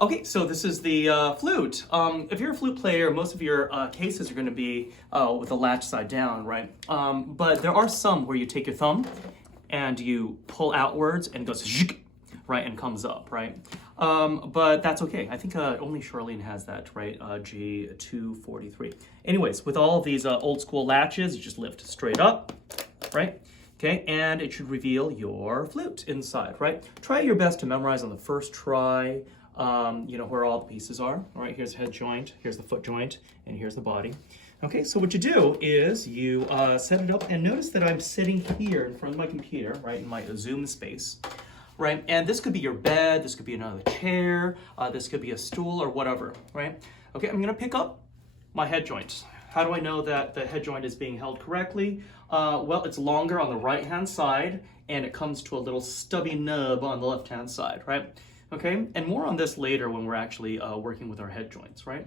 Okay, so this is the flute. If you're a flute player, most of your cases are going to be with the latch side down, right? But there are some where you take your thumb and you pull outwards and it goes zhik, right, and comes up, right? But that's okay. I think only Charlene has that, right? G243. Anyways, with all of these old school latches, you just lift straight up, right? Okay, and it should reveal your flute inside, right? Try your best to memorize on the first try, you know, where all the pieces are. All right, here's the head joint, here's the foot joint, and here's the body. Okay, so what you do is you set it up, and notice that I'm sitting here in front of my computer, right, in my Zoom space, right? And this could be your bed, this could be another chair, this could be a stool or whatever, right? Okay, I'm gonna pick up my head joint. How do I know that the head joint is being held correctly? Well, it's longer on the right-hand side, and it comes to a little stubby nub on the left-hand side, right? Okay, and more on this later when we're actually working with our head joints, right?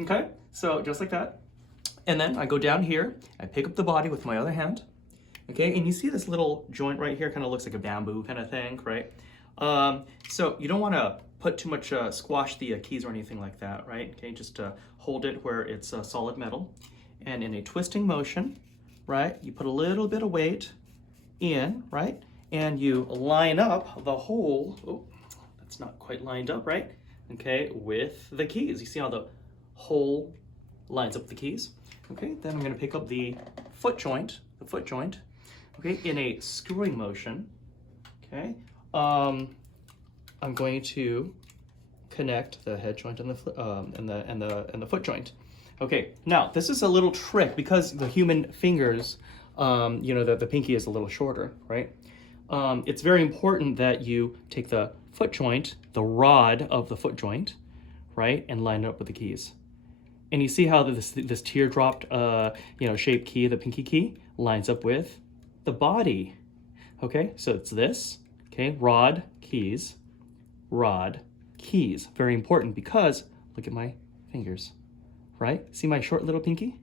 Okay, so just like that. And then I go down here, I pick up the body with my other hand, okay? And you see this little joint right here, kind of looks like a bamboo kind of thing, right? So you don't want to put too much, squash the keys or anything like that, right? Okay, just hold it where it's solid metal. And in a twisting motion, right, you put a little bit of weight in, right? And you line up the whole, oh, that's not quite lined up, right? Okay, with the keys. You see how the hole lines up the keys? Okay, then I'm gonna pick up the foot joint, okay, in a screwing motion, okay? I'm going to connect the head joint and the foot joint. Okay, now this is a little trick because the human fingers, you know, the pinky is a little shorter, right? It's very important that you take the foot joint, the rod of the foot joint, right, and line it up with the keys. And you see how this teardrop, you know, shaped key, the pinky key, lines up with the body. Okay, so it's this, okay, rod, keys, very important because look at my fingers, right? See my short little pinky?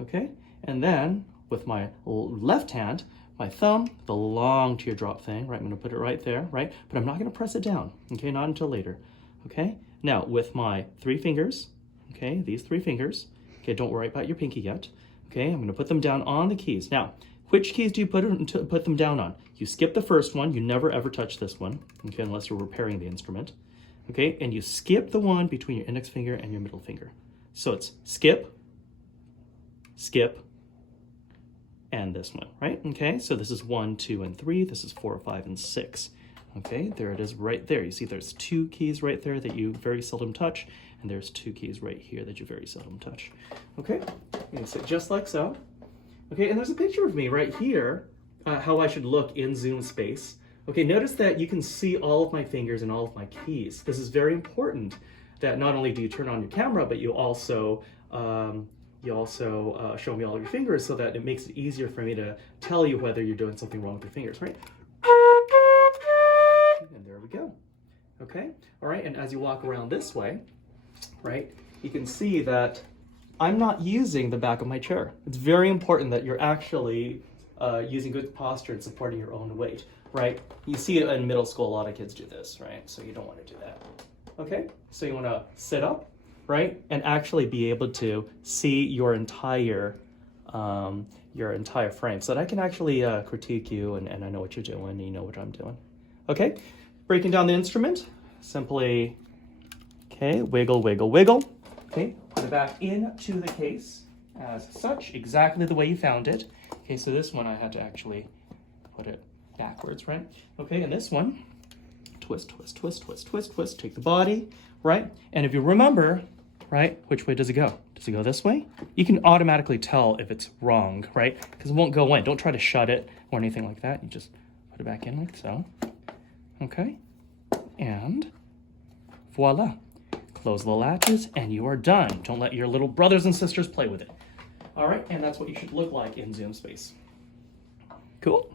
Okay, and then with my left hand, my thumb, the long teardrop thing, right? I'm gonna put it right there, right? But I'm not gonna press it down, okay? Not until later, okay? Now with my 3 fingers, okay, these 3 fingers, okay, don't worry about your pinky yet, okay? I'm gonna put them down on the keys. Now, which keys do you put them down on? You skip the first one, you never ever touch this one, okay, unless you're repairing the instrument, okay? And you skip the one between your index finger and your middle finger. So it's skip, skip, and this one, right? Okay, so this is 1, 2, and 3. This is 4, 5, and 6. Okay, there it is right there. You see there's 2 keys right there that you very seldom touch, and there's 2 keys right here that you very seldom touch. Okay, and sit just like so. Okay, and there's a picture of me right here, how I should look in Zoom space. Okay, notice that you can see all of my fingers and all of my keys. This is very important that not only do you turn on your camera, but you also show me all of your fingers so that it makes it easier for me to tell you whether you're doing something wrong with your fingers, right? And there we go. Okay, all right, and as you walk around this way, right, you can see that I'm not using the back of my chair. It's very important that you're actually using good posture and supporting your own weight, right? You see it in middle school, a lot of kids do this, right? So you don't want to do that. Okay, so you want to sit up, right, and actually be able to see your entire frame, so that I can actually critique you, and I know what you're doing, and you know what I'm doing. Okay, breaking down the instrument, simply, okay, wiggle, wiggle, wiggle. Okay, put it back into the case as such, exactly the way you found it. Okay, so this one I had to actually put it backwards, right? Okay, and this one, twist, twist, twist, twist, twist, twist, take the body, right? And if you remember, right, which way does it go? Does it go this way? You can automatically tell if it's wrong, right? Because it won't go in. Don't try to shut it or anything like that. You just put it back in like so. Okay, and voila. Close the latches and you are done. Don't let your little brothers and sisters play with it. All right, and that's what you should look like in Zoom space. Cool.